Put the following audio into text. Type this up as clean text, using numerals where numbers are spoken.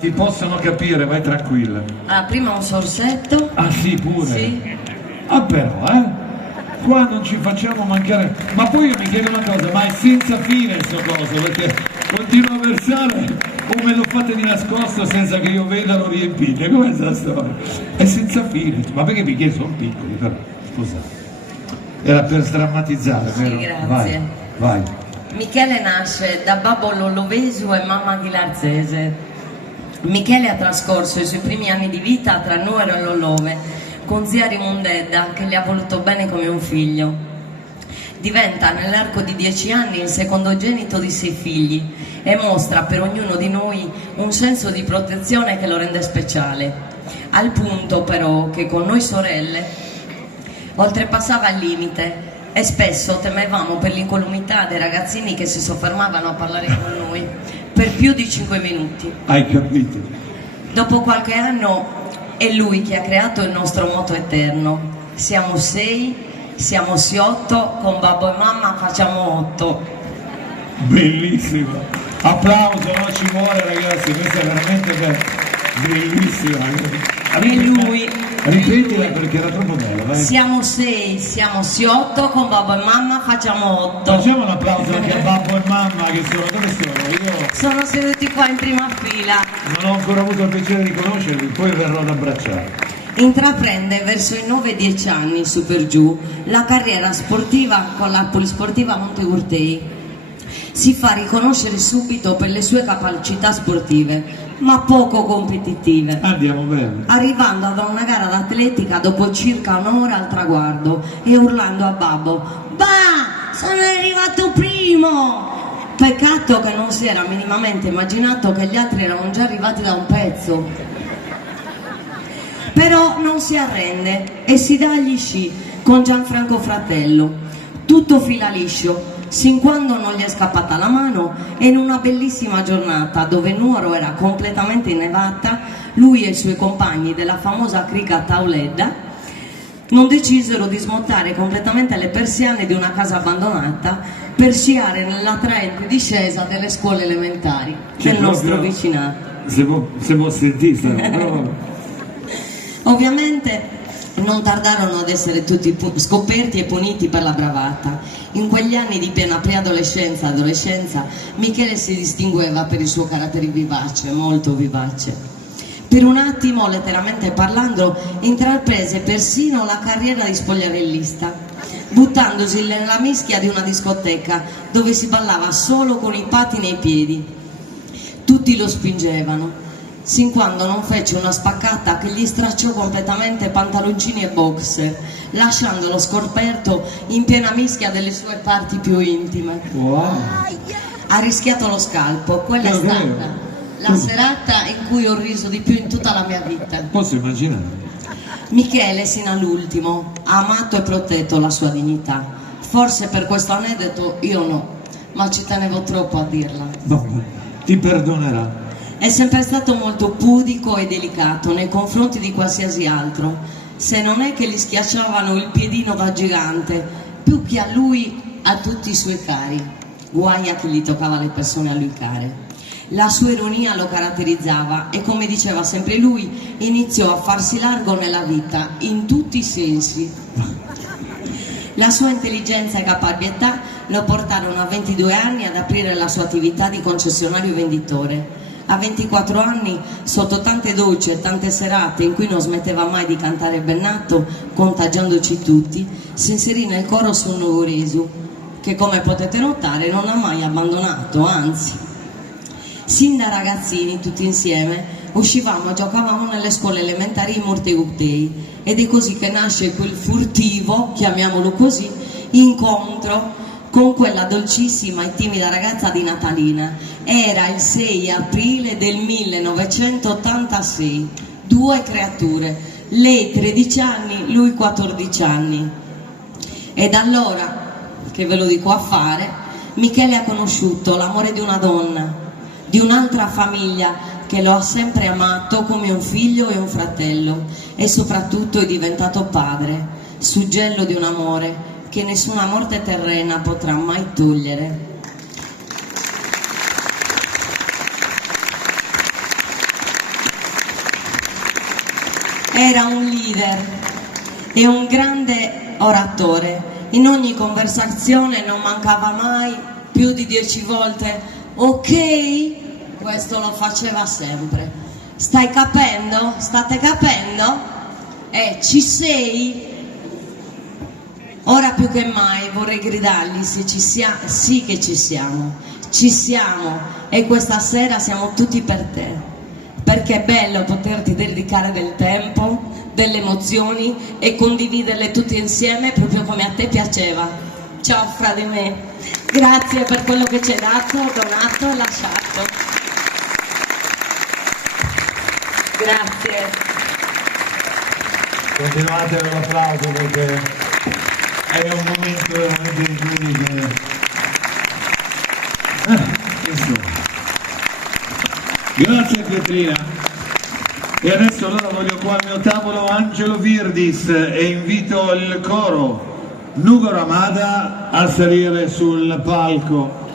Ti possono capire, vai tranquilla. Ah, prima un sorsetto. Ah sì, pure? Sì. Ah però, qua non ci facciamo mancare. Ma poi io mi chiedo una cosa, ma è senza fine sto coso, perché continuo a versare o me lo fate di nascosto senza che io veda, lo riempite, com'è questa storia? È senza fine, ma perché mi chiedo, sono piccoli però, scusate. Era per sdrammatizzare, Sì, vero? grazie. Vai. Michele nasce da babbo Lollovesu e mamma Ghilarzese. Michele ha trascorso i suoi primi anni di vita tra Nuoro e Lollove, con zia Rimondedda che gli ha voluto bene come un figlio. Diventa nell'arco di 10 anni il secondogenito di 6 figli e mostra per ognuno di noi un senso di protezione che lo rende speciale, al punto però che con noi sorelle oltrepassava il limite e spesso temevamo per l'incolumità dei ragazzini che si soffermavano a parlare con noi per più di 5 minuti. Hai capito? Dopo qualche anno è lui che ha creato il nostro motto eterno: siamo 6, siamo 8, con babbo e mamma facciamo 8. Bellissimo, applauso, non ci vuole ragazzi, questa è veramente bellissima. E lui, Ripetila perché era troppo bella, vai. siamo 6, siamo 8, con babbo e mamma facciamo 8. Facciamo un applauso anche a babbo e mamma che sono, dove sono? Io Sono seduti qua in prima fila. non ho ancora avuto il piacere di conoscerli, poi verrò ad abbracciare. Intraprende verso i 9-10 anni, su per giù, la carriera sportiva con la Polisportiva Montegurtei. Si fa riconoscere subito per le sue capacità sportive, ma poco competitive, Andiamo bene. arrivando ad una gara d'atletica dopo circa un'ora al traguardo e urlando a babbo: "Bah, sono arrivato primo!" Peccato che non si era minimamente immaginato che gli altri erano già arrivati da un pezzo. Però non si arrende e si dà agli sci con Gianfranco Fratello. Tutto fila liscio, sin quando non gli è scappata la mano e in una bellissima giornata dove Nuoro era completamente innevata, lui e i suoi compagni della famosa crica Tauledda non decisero di smontare completamente le persiane di una casa abbandonata per sciare nell'attraente discesa delle scuole elementari Cioè, del nostro proprio- vicinato. Se può sentire, però... Ovviamente non tardarono ad essere tutti scoperti e puniti per la bravata. In quegli anni di piena preadolescenza e adolescenza, Michele si distingueva per il suo carattere vivace, molto vivace. Per un attimo, letteralmente parlando, intraprese persino la carriera di spogliarellista, buttandosi nella mischia di una discoteca dove si ballava solo con i pattini ai piedi. Tutti lo spingevano, sin quando non fece una spaccata che gli stracciò completamente pantaloncini e boxer, lasciandolo scoperto in piena mischia delle sue parti più intime. Wow. Ha rischiato lo scalpo, quella è stata la serata in cui ho riso di più in tutta la mia vita. Posso immaginare. Michele, sino all'ultimo, ha amato e protetto la sua dignità. Forse per questo aneddoto io no, ma ci tenevo troppo a dirla. No, ti perdonerà. È sempre stato molto pudico e delicato nei confronti di qualsiasi altro, se non è che gli schiacciavano il piedino da gigante, più che a lui, a tutti i suoi cari. Guai a chi gli toccava le persone a lui care. La sua ironia lo caratterizzava e, come diceva sempre lui, iniziò a farsi largo nella vita, in tutti i sensi. La sua intelligenza e caparbietà lo portarono a 22 anni ad aprire la sua attività di concessionario venditore. A 24 anni, sotto tante docce e tante serate in cui non smetteva mai di cantare Bennato, contagiandoci tutti, si inserì nel coro sul Nuoresu, che come potete notare non ha mai abbandonato, anzi. Sin da ragazzini, tutti insieme, uscivamo e giocavamo nelle scuole elementari in Montegurtei ed è così che nasce quel furtivo, chiamiamolo così, incontro con quella dolcissima e timida ragazza di Natalina. Era il 6 aprile del 1986, 2 creature, lei 13 anni, lui 14 anni. E da allora, che ve lo dico a fare, Michele ha conosciuto l'amore di una donna, di un'altra famiglia che lo ha sempre amato come un figlio e un fratello e soprattutto è diventato padre, suggello di un amore che nessuna morte terrena potrà mai togliere. era un leader e un grande oratore. In ogni conversazione non mancava mai più di 10 volte ok, questo lo faceva sempre. Stai capendo? State capendo? Ci sei? Ora più che mai vorrei gridargli se ci siamo, sì che ci siamo e questa sera siamo tutti per te, perché è bello poterti dedicare del tempo, delle emozioni e condividerle tutte insieme proprio come a te piaceva. Ciao fra di me, grazie per quello che ci hai dato, donato e lasciato. Grazie. Continuate con l'applauso perché è un momento veramente in cui grazie Pietrina. E adesso allora voglio qua al mio tavolo Angelo Virdis e invito il coro Nugo Ramada a salire sul palco.